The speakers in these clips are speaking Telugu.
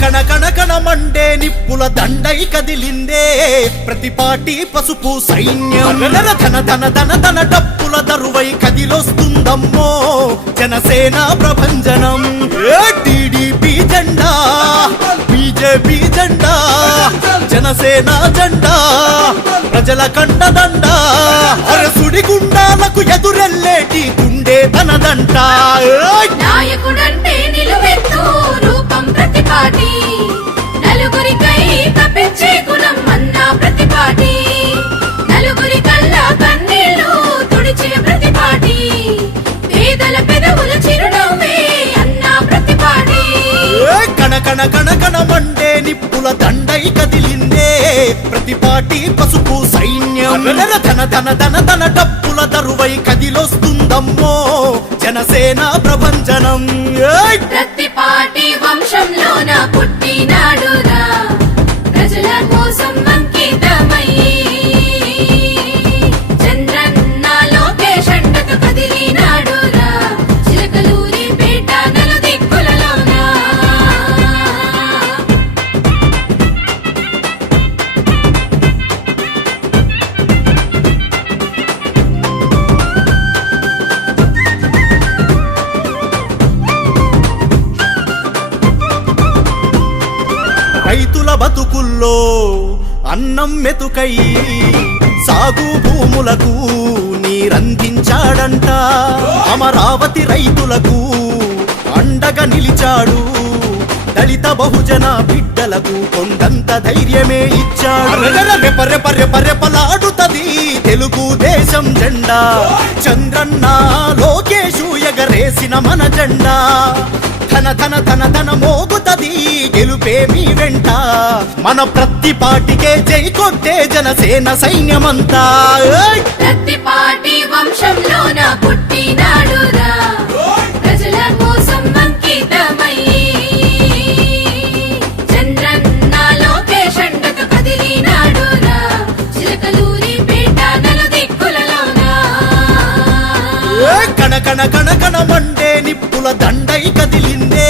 కణ కణ కణ మండే నిప్పుల దండై కదిలిందే ప్రతి పాటి పసుపు సైన్యం. ధన ధన ధన ధన డప్పుల దరువై కదిలొస్తుందమ్మో జనసేన ప్రభంజనం. టీడీపీ జెండా బీజేపీ జెండా జనసేన జెండా ప్రజల కండదండ అరసుడి గుండాలకు ఎదురెల్లేటి గుండె తనదంట. కణ కణ కణ మండే నిప్పుల దండై కదిలిందే. ప్రతిపాటి పసుపు సైన్యం. ధన ధన ధన ధన డప్పుల దరువై కదిలొస్తుందమ్మో. జనసేన ప్రభంజనం! ప్రతిపాటి వంశంలోన పుట్టినాడురా రైతుల బతుకుల్లో అన్నం మెతుకై సాగు భూములకు నీరందించాడంట. అమరావతి రైతులకు అండగా నిలిచాడు. దళిత బహుజన బిడ్డలకు కొండంత ధైర్యమే ఇచ్చాడు. రెప రెప రెప రెపలాడుతది తెలుగు దేశం జెండా. చంద్రన్న లోకేశు ఎగరేసిన మన జెండా. ధన ధన ధన ధన మోగుతది. గెలుపే మీ వెంట. మన ప్రతి పాటికే జై కొట్టే జనసేన సైన్యమంతా. వంశంలోన ప్రజల కోసం చిలకలూరి పేట నలుదిక్కులలోనా. ఏ కణ కణ కణ కణ మండే నిప్పుల దండై కదిలిందే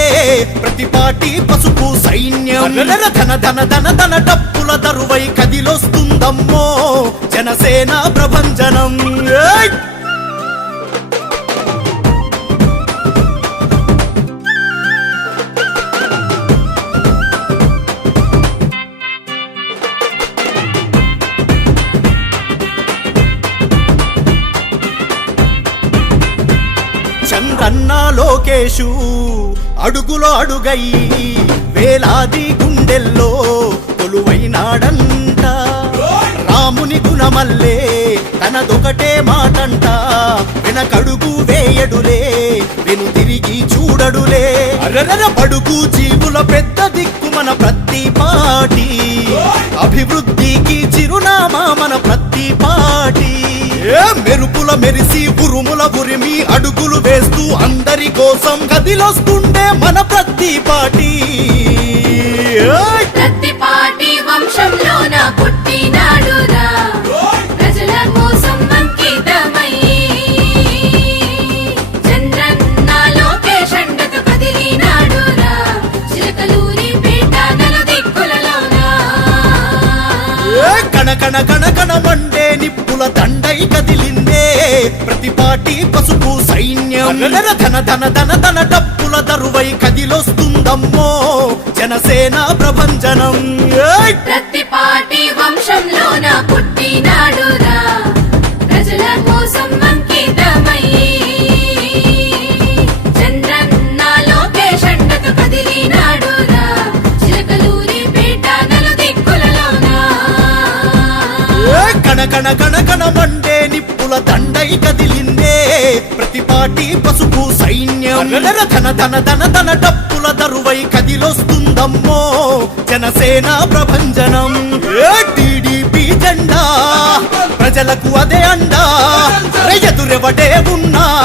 ప్రతిపాటి పసుపు సైన్యం. ధన ధన ధన ధన డప్పుల దరువై కదిలొస్తుందమ్మో. జనసేన ప్రభంజనం! చంద్రన్న లోకేషు అడుగులో అడుగై వేలాది గుండెల్లో కొలువైనాడంట. రాముని గుణమల్లే తనదొకటే మాటంట. వెనకడుగు వేయడులే వెను తిరిగి చూడడులే. అరరర పడుగు జీవుల పెద్ద దిక్కు మన ప్రతి పాటి. అభివృద్ధికి చిరునామా మన ప్రతి పాటి. ఏ మెరుపుల మెరిసి ఉరుముల ఉరిమి అడుగులు వేస్తూ అందరి కోసం కదిలొస్తుండే మన ప్రతి పాటి వంశంలోన పుట్టినాడురా? ప్రజల కోసం కదిలినాడురా? చిలకలూరి పేట నలుదిక్కులలోనా? కణ కణ కణ కణ మండే నిప్పుల దండై కదిలిందే. ప్రతిపాటి పసుపు సైన్యం. ధన ధన ధన ధన డప్పుల దరువై కదిలొస్తుందమ్మో. జనసేన ప్రభంజనం. కణ కణ కణ మండే నిప్పుల దండై కదిలిందే. ప్రతిపాటి పసుపు సైన్యం. ధన ధన ధన ధన డప్పుల దరువై కదిలొస్తుందమ్మో. జనసేన ప్రభంజనం. టీడీపీ జెండా. ప్రజలకు అదే అండా. అరే ఎదురెవడే ఉన్నా.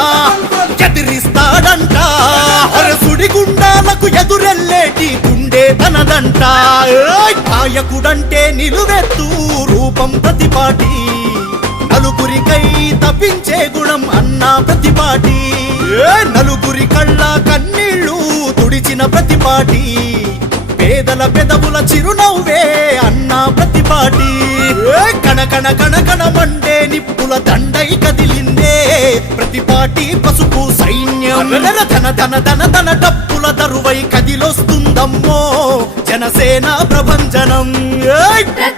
గుండె కాయకుడంటే నిలువెత్తు రూపం ప్రతిపాటి. నలుగురికై తప్పించే గుణం అన్న ప్రతిపాటి. నలుగురి కళ్ళ కన్నీళ్ళు తుడిచిన ప్రతిపాటి. పేదల పెదవుల చిరునవ్వే అన్నా ప్రతిపాటి. కణకణ కణ కణ కణ మండే నిప్పుల దండై కదిలిందే ప్రతిపాటి పసుపు సైన్యం. ధన ధన ధన ధన డప్పుల దరువై కదిలొస్తుందమ్మో. జనసేన ప్రభంజనం ఏయ్! ప్రతి